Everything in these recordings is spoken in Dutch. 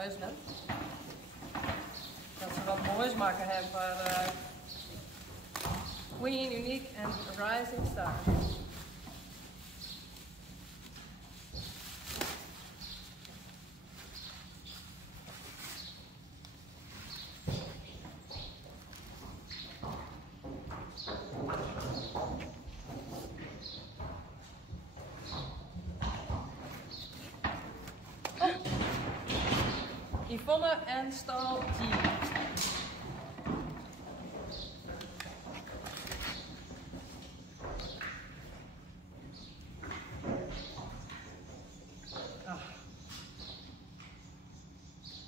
Huisland. Dat ze wat moois maken hebben voor Queen, Unique en Rising Star. Yvonne en Stal G.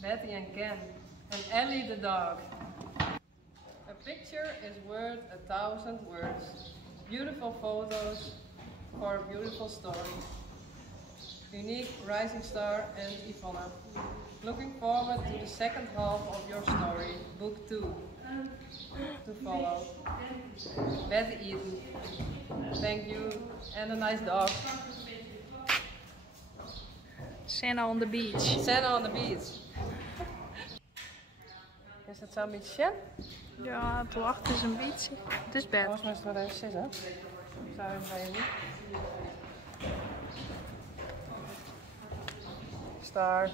Betty and Ken, and Ellie the dog. A picture is worth 1,000 words. Beautiful photos for a beautiful story. Unique, Rising Star and Yvonne. Looking forward to the second half of your story, book 2, to follow. Betty Eden. Thank you and a nice dog. Santa on the beach. Santa on the beach. Is dat zo'n beetje? Ja, het wachten is een beetje. Het is bed. Volgens mij is het wel even zitten. Zou je even. Star.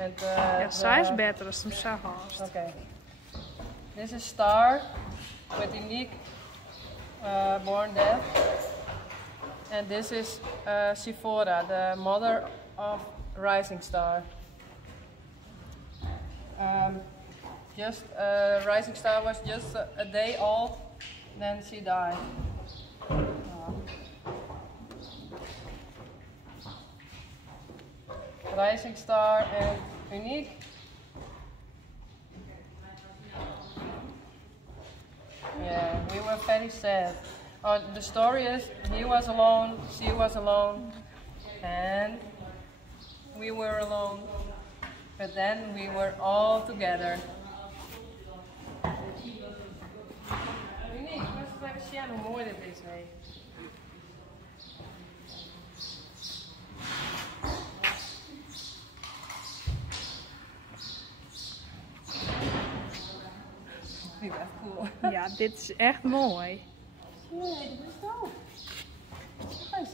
And, ja, zij is beter als hem zo haast. Okay. This is Star with Unique, born deaf. And this is Sephora, the mother of Rising Star. Rising Star was just a day old, then she died. Rising Star and Unique. Yeah, we were very sad. The story is he was alone, she was alone, and we were alone. But then we were all together. Unique, let's even zien hoe mooi dit is, nee. Dit is echt cool. Ja, dit is echt mooi. Nee, dit is zo. Nice.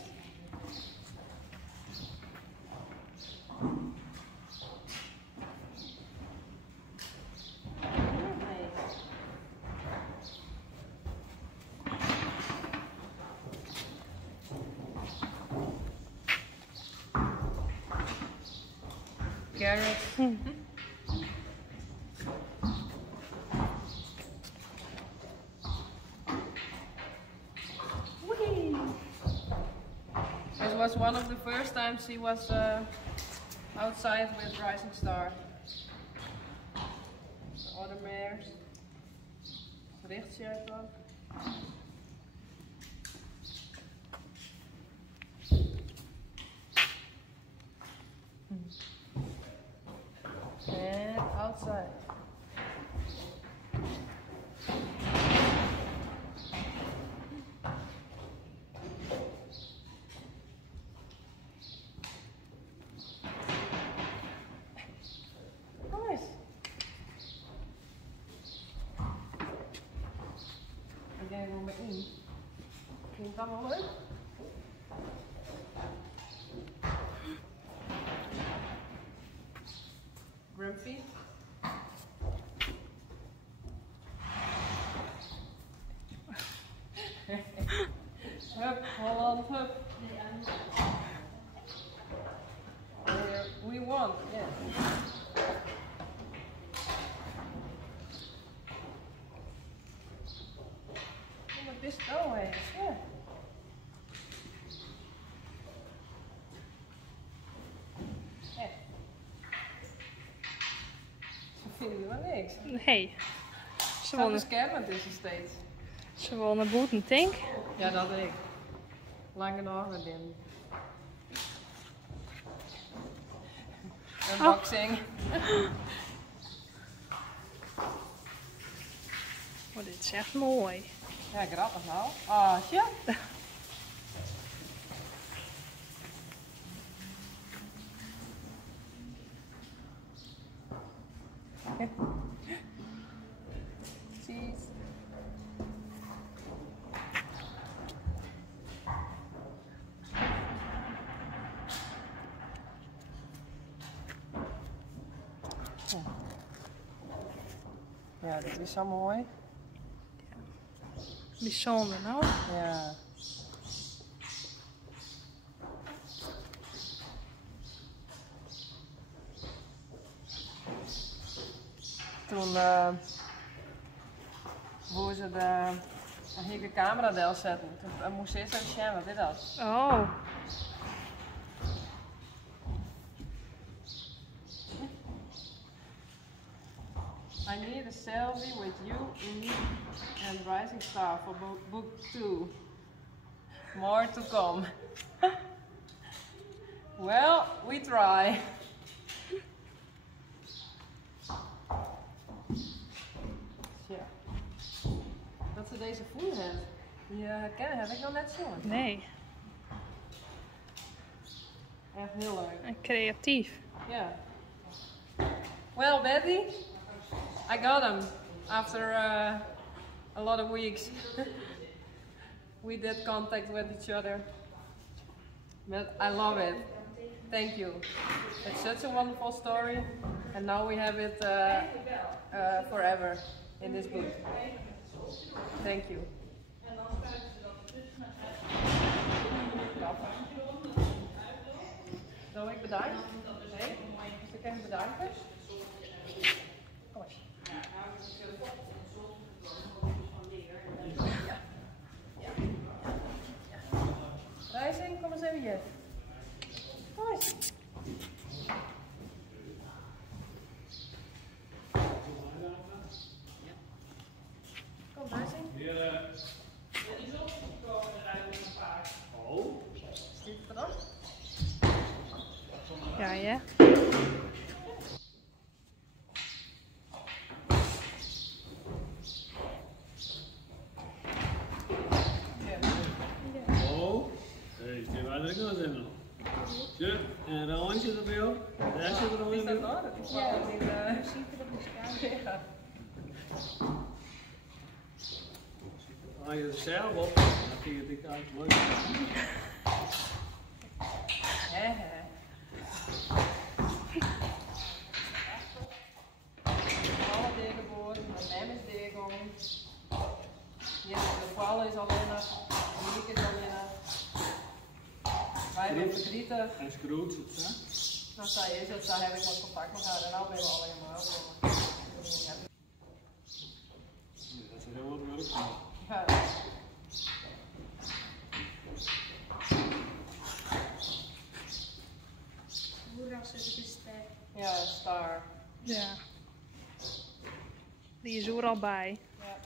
Carrots. It was one of the first times she was outside with Rising Star. The other mares. Berichtje uit ook. And outside. Nice. Ik denk er wel mee in. Vind je het allemaal leuk? Grumpy. Hup, Holland, hup. We won, yeah. Look this way, yeah. Ze vinden wel niks. Nee. Ze wonnen. Scammend is ze steeds. Ze wonnen boet en tank. Ja, dat weet ik. Lange nog met dit. Unboxing. Oh, dit is echt mooi. Ja, grappig nou. Ah, tja. Cheese. Ja, dit is zo mooi. Bijzonder, nou. Ja. Toen hoe ze de hikke camera deel zetten, toen moest ze eerst even zien wat dit was. Oh. I need a selfie with you in and Rising Star for book 2. More to come. Well, we try. Ja. Dat ze deze voelen hebben. Die herkennen heb ik nog net zo. Nee. Echt heel leuk. En creatief. Yeah. Well, Betty, I got him after a lot of weeks. We did contact with each other, but I love it. Thank you. It's such a wonderful story, and now we have it forever in this book. Thank you. Zal ik bedanken? Nee? Moet ik even bedanken? Kom eens. Rising, kom eens even hier. Kom eens. Kom, Rising. Stiet het erop? Ja, ja. Ja, en Rowan zit er bij jou? Daar zit er Rowan Is bij dat jou? waar? Dat is wel in de... Ziet er op de schaal. Ja. Haal je er zelf op, dan kun je dit uit leuk. Alle dingen voor, mijn naam is Diego. Ja, de Paul is alleen nog, Monique is alleen nog. Wij hebben verdrietig. En Scrooge, het zo. Nou, zij is het, daar heb ik wat contact met haar en nou ben we alleen maar. Dat is heel wat werk. Ja. Hoera zit ik een ster. Ja, star. Ja. Die is er al bij. Ja.